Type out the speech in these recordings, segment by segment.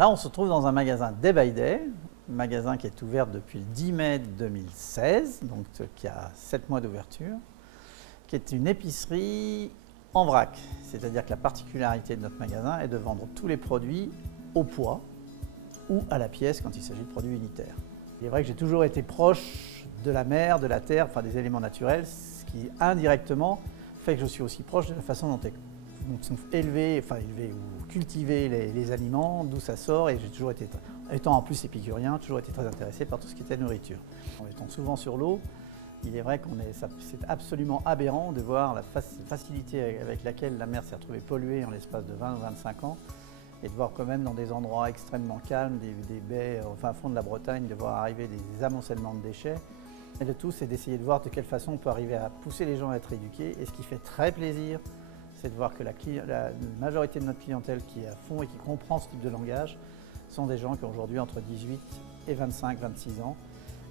Là, on se trouve dans un magasin Day by Day, un magasin qui est ouvert depuis le 10 mai 2016, donc qui a 7 mois d'ouverture, qui est une épicerie en vrac. C'est-à-dire que la particularité de notre magasin est de vendre tous les produits au poids ou à la pièce quand il s'agit de produits unitaires. Il est vrai que j'ai toujours été proche de la mer, de la terre, enfin des éléments naturels, ce qui indirectement fait que je suis aussi proche de la façon dont sont élevés ou cultivés les aliments, d'où ça sort, et j'ai toujours été, étant en plus épicurien, toujours été très intéressé par tout ce qui était nourriture. En étant souvent sur l'eau, il est vrai que c'est absolument aberrant de voir la facilité avec laquelle la mer s'est retrouvée polluée en l'espace de 20 ou 25 ans, et de voir quand même dans des endroits extrêmement calmes, des baies au fin fond de la Bretagne, de voir arriver des amoncellements de déchets. Et le tout, c'est d'essayer de voir de quelle façon on peut arriver à pousser les gens à être éduqués. Et ce qui fait très plaisir, c'est de voir que la majorité de notre clientèle qui est à fond et qui comprend ce type de langage sont des gens qui ont aujourd'hui entre 18 et 25-26 ans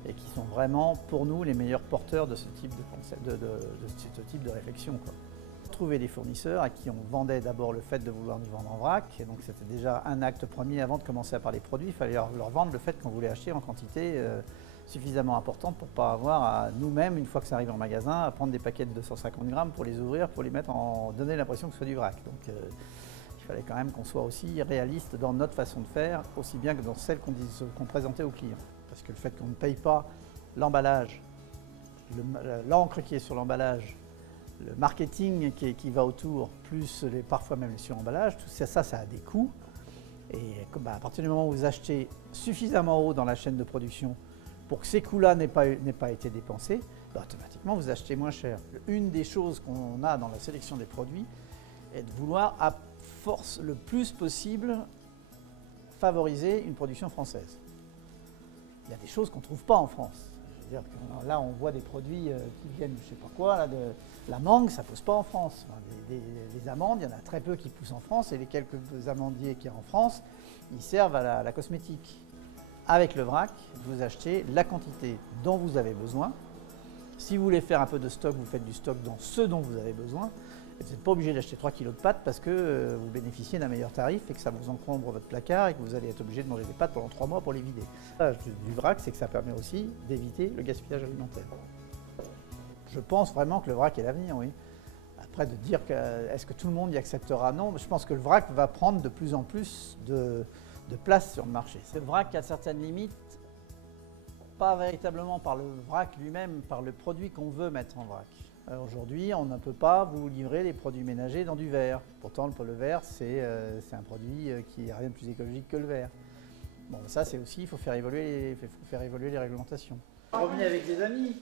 et qui sont vraiment, pour nous, les meilleurs porteurs de ce type de concept, de ce type de réflexion, quoi. Trouver des fournisseurs à qui on vendait d'abord le fait de vouloir nous vendre en vrac, et donc c'était déjà un acte premier avant de commencer à parler produits. Il fallait leur vendre le fait qu'on voulait acheter en quantité suffisamment importante pour ne pas avoir à nous-mêmes, une fois que ça arrive en magasin, à prendre des paquets de 250 grammes pour les ouvrir, pour les mettre donner l'impression que ce soit du vrac. Donc il fallait quand même qu'on soit aussi réaliste dans notre façon de faire, aussi bien que dans celle qu'on présentait aux clients. Parce que le fait qu'on ne paye pas l'emballage, l'encre qui est sur l'emballage, le marketing qui va autour, plus parfois même les suremballages, tout ça, ça a des coûts. Et à partir du moment où vous achetez suffisamment haut dans la chaîne de production pour que ces coûts-là n'aient pas été dépensés, automatiquement vous achetez moins cher. Une des choses qu'on a dans la sélection des produits est de vouloir, à force le plus possible, favoriser une production française. Il y a des choses qu'on ne trouve pas en France. C'est-à-dire que là, on voit des produits qui viennent, je ne sais pas quoi, là, de la mangue, ça ne pousse pas en France. Enfin, les amandes, il y en a très peu qui poussent en France, et les quelques amandiers qu'il y a en France, ils servent à la cosmétique. Avec le vrac, vous achetez la quantité dont vous avez besoin. Si vous voulez faire un peu de stock, vous faites du stock dans ce dont vous avez besoin. Vous n'êtes pas obligé d'acheter 3 kg de pâtes parce que vous bénéficiez d'un meilleur tarif et que ça vous encombre votre placard et que vous allez être obligé de manger des pâtes pendant 3 mois pour les vider. L'avantage du vrac, c'est que ça permet aussi d'éviter le gaspillage alimentaire. Je pense vraiment que le vrac est l'avenir, oui. Après, de dire que est-ce que tout le monde y acceptera, non, je pense que le vrac va prendre de plus en plus de place sur le marché. Le vrac a certaines limites, pas véritablement par le vrac lui-même, par le produit qu'on veut mettre en vrac. Aujourd'hui, on ne peut pas vous livrer les produits ménagers dans du verre. Pourtant, le verre, c'est un produit qui n'est rien de plus écologique que le verre. Bon, ça, c'est aussi, il faut faire évoluer les réglementations. Revenez avec des amis.